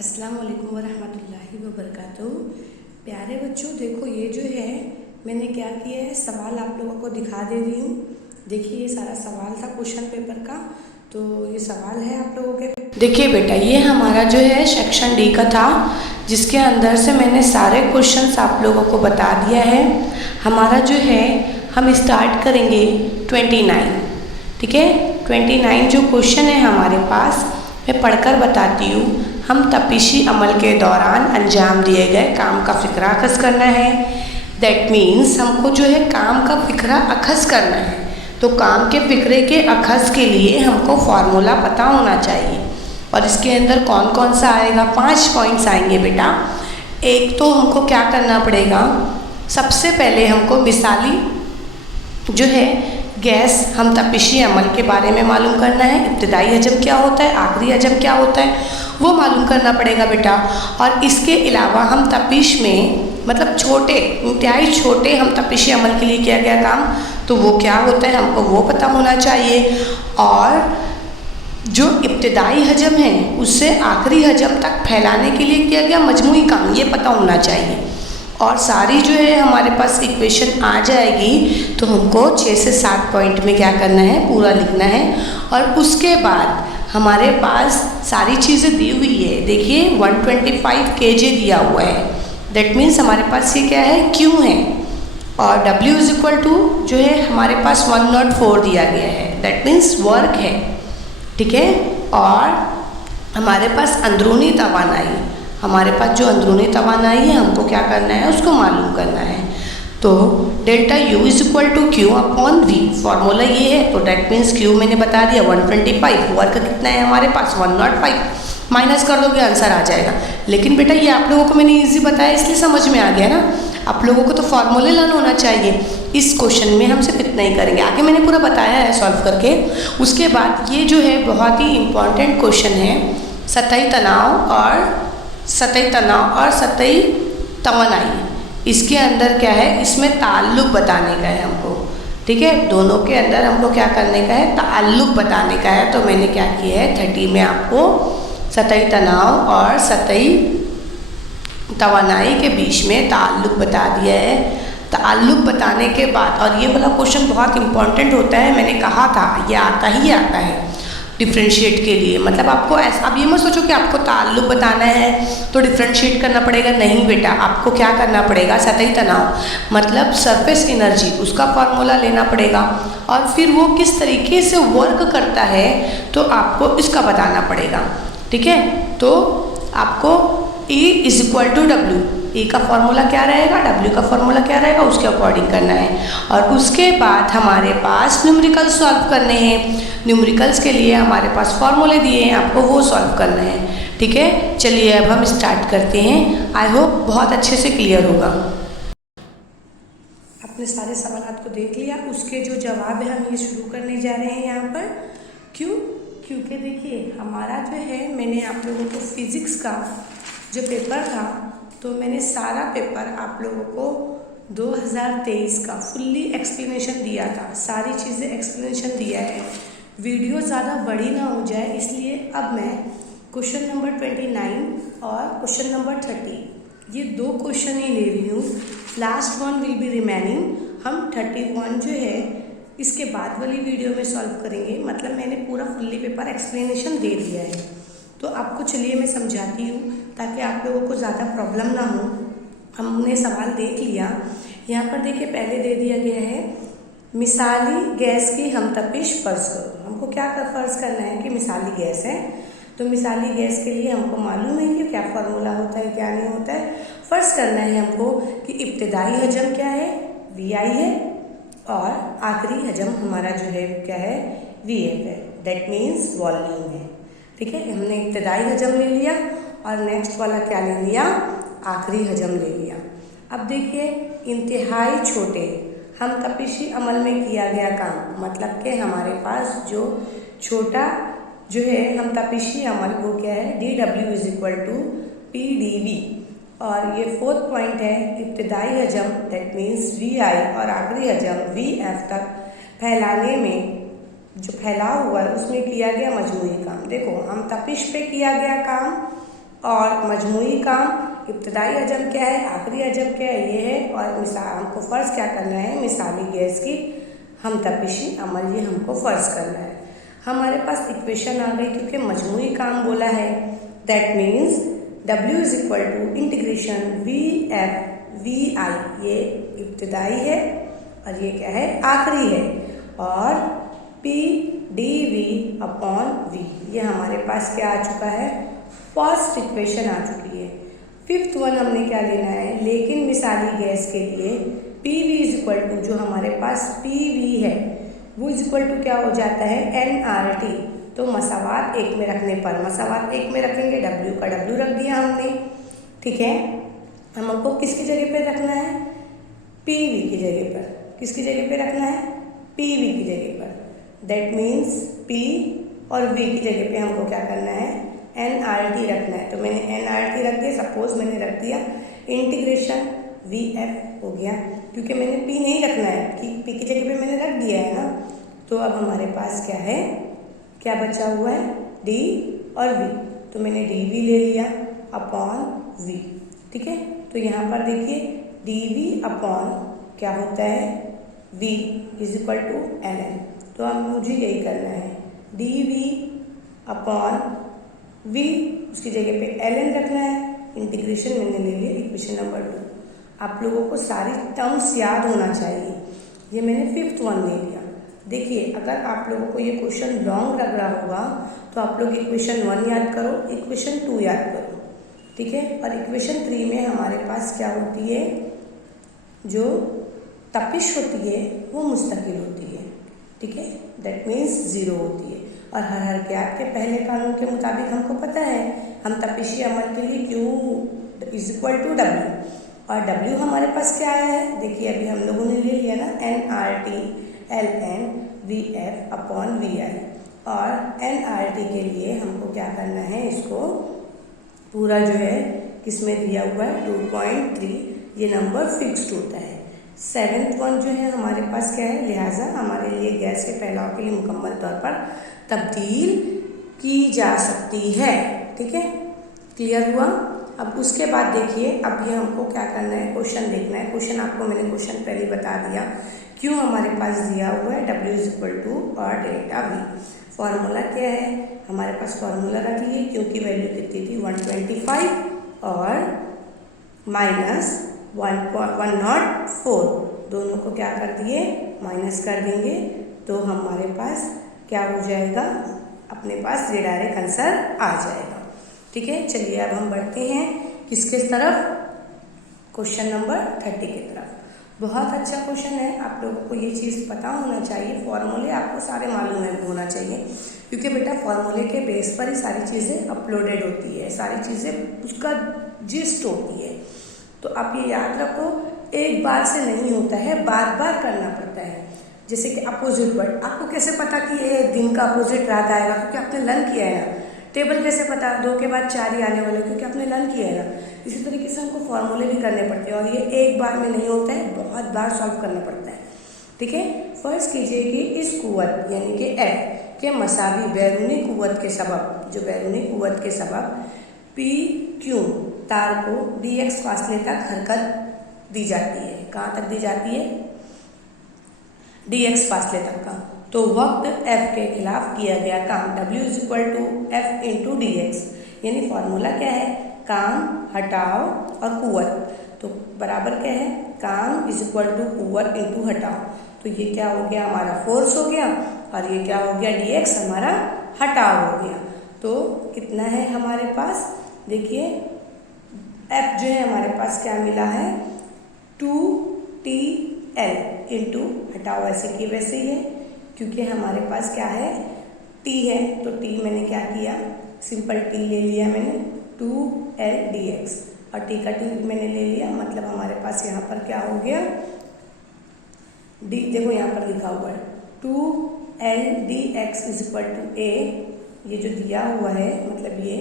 अस्सलाम वालेकुम वरहमतुल्लाहि वबरकातुहू। प्यारे बच्चों, देखो ये जो है मैंने क्या किया है, सवाल आप लोगों को दिखा दे रही हूँ। देखिए ये सारा सवाल था क्वेश्चन पेपर का, तो ये सवाल है आप लोगों के। देखिए बेटा, ये हमारा जो है सेक्शन डी का था, जिसके अंदर से मैंने सारे क्वेश्चंस आप लोगों को बता दिया है। हमारा जो है हम स्टार्ट करेंगे 29, ठीक है। 29 जो क्वेश्चन है हमारे पास, मैं पढ़कर बताती हूँ। हम तपिशी अमल के दौरान अंजाम दिए गए काम का फ़िक्रा अखज़ करना है। दैट मीन्स हमको जो है काम का फ़िक्रा अखज़ करना है, तो काम के फ़िक्रे के अखज़ के लिए हमको फार्मूला पता होना चाहिए। और इसके अंदर कौन कौन सा आएगा, 5 पॉइंट्स आएंगे बेटा। एक तो हमको क्या करना पड़ेगा, सबसे पहले हमको मिसाली जो है गैस हम तपिशी अमल के बारे में मालूम करना है। इब्तिदाई हजम क्या होता है, आखिरी हजम क्या होता है, वो मालूम करना पड़ेगा बेटा। और इसके अलावा हम तपिश में मतलब छोटे, इंतहाई छोटे हम तपिशी अमल के लिए किया गया काम, तो वो क्या होता है हमको वो पता होना चाहिए। और जो इब्तिदाई हजम है उससे आखिरी हजम तक फैलाने के लिए किया गया मजमूई काम, ये पता होना चाहिए। और सारी जो है हमारे पास इक्वेशन आ जाएगी, तो हमको 6 से 7 पॉइंट में क्या करना है, पूरा लिखना है। और उसके बाद हमारे पास सारी चीज़ें दी हुई है। देखिए 125 kg दिया हुआ है, दैट मीन्स हमारे पास ये क्या है, Q है। और W इज इक्वल टू जो है हमारे पास 104 दिया गया है, दैट मीन्स वर्क है, ठीक है। और हमारे पास अंदरूनी तवानाई, हमारे पास जो अंदरूनी तवानाई है हमको क्या करना है, उसको मालूम करना है। तो delta U is equal to Q upon V, formula ये है। तो डेट मीन्स Q मैंने बता दिया 125, वर्क कितना है हमारे पास 105, माइनस कर दोगे आंसर आ जाएगा। लेकिन बेटा ये आप लोगों को मैंने इजी बताया इसलिए समझ में आ गया ना, आप लोगों को तो फॉर्मूले लर्न होना चाहिए। इस क्वेश्चन में हम सिर्फ इतना ही करेंगे, आगे मैंने पूरा बताया है सॉल्व करके। उसके बाद ये जो है बहुत ही इम्पॉर्टेंट क्वेश्चन है, सतही तनाव और सतही तवानाई। इसके अंदर क्या है, इसमें ताल्लुक बताने का है हमको, ठीक है। दोनों के अंदर हमको क्या करने का है, ताल्लुक बताने का है। तो मैंने क्या किया है, 30 में आपको सतही तनाव और सतही तवानाई के बीच में ताल्लुक बता दिया है। ताल्लुक बताने के बाद, और ये वाला क्वेश्चन बहुत इंपॉर्टेंट होता है, मैंने कहा था ये आता ही आता है डिफ्रेंशिएट के लिए। मतलब आपको ऐसा, अब ये मत सोचो कि आपको ताल्लुक बताना है तो डिफ्रेंशिएट करना पड़ेगा, नहीं बेटा। आपको क्या करना पड़ेगा, सतही तनाव मतलब सरफेस एनर्जी, उसका फार्मूला लेना पड़ेगा। और फिर वो किस तरीके से वर्क करता है तो आपको इसका बताना पड़ेगा, ठीक है। तो आपको E is equal to W, E का फॉर्मूला क्या रहेगा, W का फॉर्मूला क्या रहेगा, उसके अकॉर्डिंग करना है। और उसके बाद हमारे पास न्यूमेरिकल्स सॉल्व करने हैं। न्यूमेरिकल्स के लिए हमारे पास फॉर्मूले दिए हैं, आपको वो सॉल्व करना है, ठीक है। चलिए अब हम स्टार्ट करते हैं। आई होप बहुत अच्छे से क्लियर होगा। आपने सारे सवाल को देख लिया, उसके जो जवाब है हम ये शुरू करने जा रहे हैं यहाँ पर। क्यों, क्योंकि देखिए हमारा जो है, मैंने आप लोगों को फिज़िक्स का जो पेपर था, तो मैंने सारा पेपर आप लोगों को 2023 का फुल्ली एक्सप्लेनेशन दिया था, सारी चीज़ें एक्सप्लेनेशन दिया है। वीडियो ज़्यादा बड़ी ना हो जाए, इसलिए अब मैं क्वेश्चन नंबर 29 और क्वेश्चन नंबर 30 ये 2 क्वेश्चन ही ले रही हूँ। Last one will be remaining. हम 31 जो है इसके बाद वाली वीडियो में सॉल्व करेंगे। मतलब मैंने पूरा फुल्ली पेपर एक्सप्लेनेशन दे दिया है, तो आपको चलिए मैं समझाती हूँ ताकि आप लोगों को ज़्यादा प्रॉब्लम ना हो। हमने सवाल देख लिया, यहाँ पर देखिए पहले दे दिया गया है मिसाली गैस की हमतपिश फ़र्ज़ करो। हमको क्या फ़र्ज़ करना है कि मिसाली गैस है, तो मिसाली गैस के लिए हमको मालूम है कि क्या फार्मूला होता है क्या नहीं होता है। फ़र्ज़ करना है हमको कि इब्तिदाई हजम क्या है, VI है, और आखिरी हजम हमारा जो है क्या है, VF है, दैट मीन्स वॉल्यूम है, ठीक है। हमने इब्तिदाई हजम ले लिया और नेक्स्ट वाला क्या ले लिया, आखिरी हजम ले लिया। अब देखिए इंतहाई छोटे हम तपिशी अमल में किया गया काम, मतलब कि हमारे पास जो छोटा जो है हम तपिशी अमल वो क्या है, DW is equal to PdV। और ये 4th पॉइंट है इब्तिदाई हजम, दैट मीन्स VI, और आखिरी हजम VF तक फैलाने में जो फैलाव हुआ है उसमें किया गया मजमूई काम। देखो हम तपिश पे किया गया काम और मजमूई काम, इब्तदाई अजम क्या है, आखिरी अजम क्या है, ये है। और हमको फ़र्ज़ क्या करना है, मिसाली गैस की हमतपिशी अमल, ये हमको फ़र्ज़ करना है। हमारे पास इक्वेशन आ गई क्योंकि मजमूई काम बोला है। That means W is equal to integration VF/VI, ये इब्तदाई है और ये क्या है, आखिरी है। और PdV/V, ये हमारे पास क्या आ चुका है, फर्स्ट इक्वेशन आ चुकी है। फिफ्थ वन हमने क्या लेना है, लेकिन मिसाली गैस के लिए PV इज इक्वल टू, जो हमारे पास PV है वो इज इक्वल टू क्या हो जाता है, nRT। तो मसावात एक में रखने पर, मसावात एक में रखेंगे, W का W रख दिया हमने, ठीक है। हमको किसकी जगह पे रखना है, PV की जगह पर। किसकी जगह पे रखना है, PV की जगह पर। दैट मीन्स P और V की जगह पे हमको क्या करना है, nRT रखना है। तो मैंने nRT रख दिया, सपोज मैंने रख दिया इंटीग्रेशन VF हो गया, क्योंकि मैंने P नहीं रखना है, कि P की जगह पे मैंने रख दिया है ना। तो अब हमारे पास क्या है, क्या बचा हुआ है, D और V। तो मैंने DV ले लिया अपॉन V, ठीक है। तो यहाँ पर देखिए DV अपॉन क्या होता है, V is equal to LN। तो अब मुझे यही करना है, DV अपॉन V, उसकी जगह पे LN रखना है। इंटीग्रेशन मैंने ले लिया इक्वेशन नंबर 2। आप लोगों को सारी टर्म्स याद होना चाहिए। ये मैंने फिफ्थ वन ले लिया। देखिए अगर आप लोगों को ये क्वेश्चन लॉन्ग लग रहा होगा तो आप लोग इक्वेशन 1 याद करो, इक्वेशन 2 याद करो, ठीक है। और इक्वेशन 3 में हमारे पास क्या होती है, जो तपिश होती है वो मुस्तकिल होती है, ठीक है। दैट मीन्स 0 होती है। और हर हरकत के पहले कानून के मुताबिक हमको पता है, हम तपिशी अमल के लिए Q is equal to W, और W हमारे पास क्या आया है, देखिए अभी हम लोगों ने ले लिया ना, nRT ln VF upon VI। और nRT के लिए हमको क्या करना है, इसको पूरा जो है किसमें दिया हुआ है, 2.3, ये नंबर फिक्स्ड होता है। सेवेंथ वन जो है हमारे पास क्या है, लिहाजा हमारे लिए गैस के फैलाव के लिए मुकम्मल तौर पर तब्दील की जा सकती है, ठीक है। क्लियर हुआ। अब उसके बाद देखिए, अब ये हमको क्या करना है, क्वेश्चन देखना है। क्वेश्चन आपको मैंने क्वेश्चन पहले बता दिया, क्यों हमारे पास दिया हुआ है W इज इक्वल टू और डेल्टा V। फॉर्मूला क्या है, हमारे पास फॉर्मूला रख लिए, क्योंकि वैल्यू कितनी थी 125 और माइनस 104, दोनों को क्या कर दिए, माइनस कर देंगे, तो हमारे पास क्या हो जाएगा, अपने पास ये डायरेक्ट आंसर आ जाएगा, ठीक है। चलिए अब हम बढ़ते हैं किसके तरफ, क्वेश्चन नंबर 30 की तरफ। बहुत अच्छा क्वेश्चन है, आप लोगों को ये चीज़ पता होना चाहिए, फॉर्मूले आपको सारे मालूम होना चाहिए, क्योंकि बेटा फॉर्मूले के बेस पर ही सारी चीज़ें अपलोडेड होती है, सारी चीज़ें उसका जिस्ट होती है। तो आप ये याद रखो, एक बार से नहीं होता है, बार बार करना पड़ता है। जैसे कि अपोजिट वर्ड, आपको कैसे पता कि ये दिन का अपोजिट रात आएगा, क्योंकि आपने लर्न किया है ना। टेबल कैसे पता, 2 के बाद 4 ही आने वाले, क्योंकि आपने लर्न किया है ना। इसी तरीके से हमको फॉर्मूले भी करने पड़ते हैं, और ये एक बार में नहीं होता है, बहुत बार सॉल्व करना पड़ता है, ठीक है। फर्ज कीजिए कि इस कुव्वत यानी कि F के मसावी बैरूनी कुव्वत के सबब, जो बैरूनी कुव्वत के सबब PQ तार को dx फासले तक हरकत दी जाती है। कहाँ तक दी जाती है, dx फासले तक का। तो वक्त F के खिलाफ किया गया काम W is equal to F into dx, यानी फॉर्मूला क्या है, काम, हटाव और कुव्वत। तो बराबर क्या है, काम इज इक्वल टू कुव्वत इंटू हटाव। तो ये क्या हो गया, हमारा फोर्स हो गया, और ये क्या हो गया, dx हमारा हटाव हो गया। तो कितना है हमारे पास, देखिए F जो है हमारे पास क्या मिला है, 2TL इंटू हटाव, वैसे की वैसे ही है, क्योंकि हमारे पास क्या है, T है, तो T मैंने क्या किया, सिंपल T ले लिया मैंने, 2L dx, और T का T मैंने ले लिया, मतलब हमारे पास यहाँ पर क्या हो गया, D, देखो यहाँ पर लिखा हुआ है 2L dx is equal to A। ये जो दिया हुआ है, मतलब ये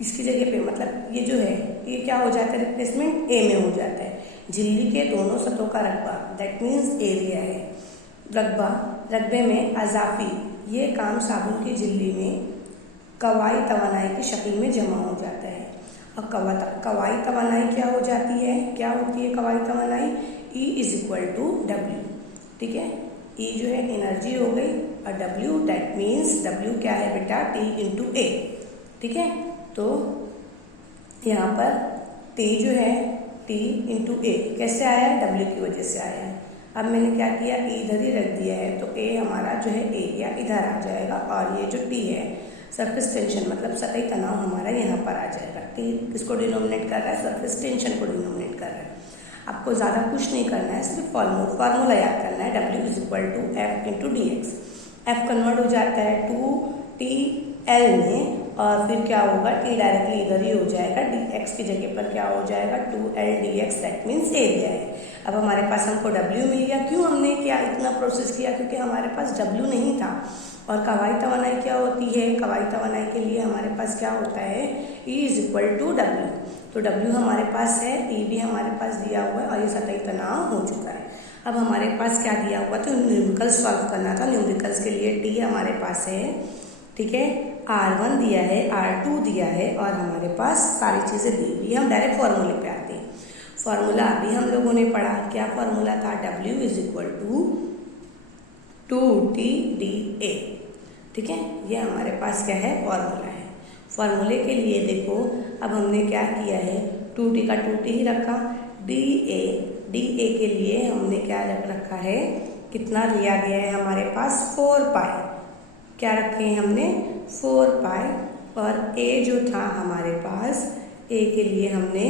इसकी जगह पे, मतलब ये जो है ये क्या हो जाता है, रिप्लेसमेंट A में हो जाता है। झिल्ली के दोनों सतहों का रकबा, दैट मीन्स एरिया है। रकबा, रकबे में अजाफी, ये काम साबुन की झिल्ली में कवाई तवानाई की शक्ल में जमा हो जाता है। और कवाई तवानाई क्या हो जाती है, क्या होती है कवाई तवानाई, E is equal to W। ठीक है, E जो है एनर्जी हो गई और W दैट मीन्स W क्या है बेटा, T इंटू A। ठीक है, तो यहाँ पर T जो है T इंटू A कैसे आया है, W की वजह से आया है। अब मैंने क्या किया, E इधर ही रख दिया है तो A हमारा जो है एरिया इधर आ जाएगा और ये जो T है सरफेस टेंशन मतलब सतही तनाव हमारा यहाँ पर आ जाएगा। T किसको डिनोमिनेट कर रहा है, सरफेस टेंशन को डिनोमिनेट कर रहा है। आपको ज़्यादा कुछ नहीं करना है, सिर्फ फार्मूला याद करना है, W is equal to F into D X. F convert हो जाता है 2TL में और फिर क्या होगा, T डायरेक्टली इधर ही हो जाएगा, dx की जगह पर क्या हो जाएगा 2L dx, that means area है। अब हमारे पास हमको W मिल गया। क्यों हमने क्या इतना प्रोसेस किया, क्योंकि हमारे पास W नहीं था। और कवाई तवानाई क्या होती है, कवाई तवानाई के लिए हमारे पास क्या होता है, E is equal to W। तो W हमारे पास है, E भी हमारे पास दिया हुआ है और ये सतही तनाव हो चुका है। अब हमारे पास क्या दिया हुआ था, न्यूमेरिकल्स सॉल्व करना था। न्यूमेरिकल्स के लिए T हमारे पास है, ठीक है, R1 दिया है, R2 दिया है और हमारे पास सारी चीज़ें दी हुई है। हम डायरेक्ट फॉर्मूले पे आते हैं। फॉर्मूला अभी हम लोगों ने पढ़ा, क्या फॉर्मूला था, W is equal to 2TdA। ठीक है, ये हमारे पास क्या है, फॉर्मूला है। फॉर्मूले के लिए देखो अब हमने क्या किया है, 2T का 2T ही रखा, DA के लिए हमने क्या रख रखा है, कितना लिया गया है हमारे पास 4 पाई, क्या रखे हैं हमने 4 पाई। और A जो था हमारे पास, A के लिए हमने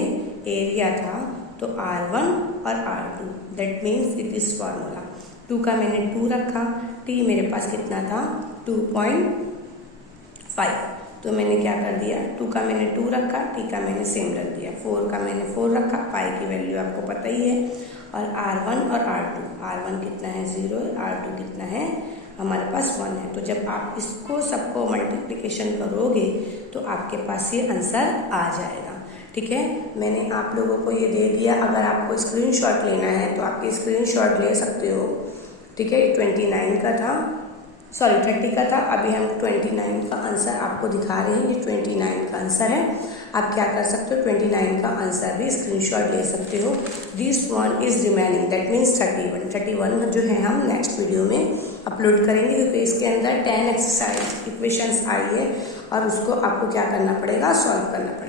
एरिया था तो R1 और R2, that means it is formula. 2 का मैंने 2 रखा, T मेरे पास कितना था 2.5, तो मैंने क्या कर दिया, 2 का मैंने 2 रखा, T का मैंने सेम रख दिया, 4 का मैंने 4 रखा, पाई की वैल्यू आपको पता ही है। और R1 और R2, R1 कितना है 0, R2 कितना है हमारे पास 1 है। तो जब आप इसको सबको मल्टीप्लिकेशन करोगे तो आपके पास ये आंसर आ जाएगा। ठीक है, मैंने आप लोगों को ये दे दिया। अगर आपको स्क्रीनशॉट लेना है तो आप स्क्रीनशॉट ले सकते हो। ठीक है, 29 का था, सॉरी 30 का था, अभी हम 29 का आंसर आपको दिखा रहे हैं। ये 29 का आंसर है। आप क्या कर सकते हो, 29 का आंसर भी स्क्रीनशॉट ले सकते हो। This one is remaining, that means 31 जो है हम नेक्स्ट वीडियो में अपलोड करेंगे, क्योंकि इसके अंदर 10 एक्सरसाइज इक्वेशंस आई है और उसको आपको क्या करना पड़ेगा, सॉल्व करना पड़ेगा।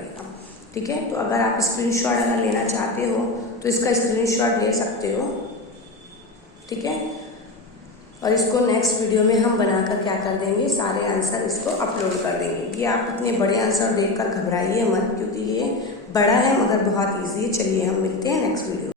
ठीक है, तो अगर आप स्क्रीनशॉट अगर लेना चाहते हो तो इसका स्क्रीनशॉट ले सकते हो। ठीक है, और इसको नेक्स्ट वीडियो में हम बनाकर क्या कर देंगे, सारे आंसर इसको अपलोड कर देंगे। कि आप इतने बड़े आंसर देखकर घबराइए मत, क्योंकि ये बड़ा है मगर बहुत ईजी है। चलिए हम मिलते हैं नेक्स्ट वीडियो।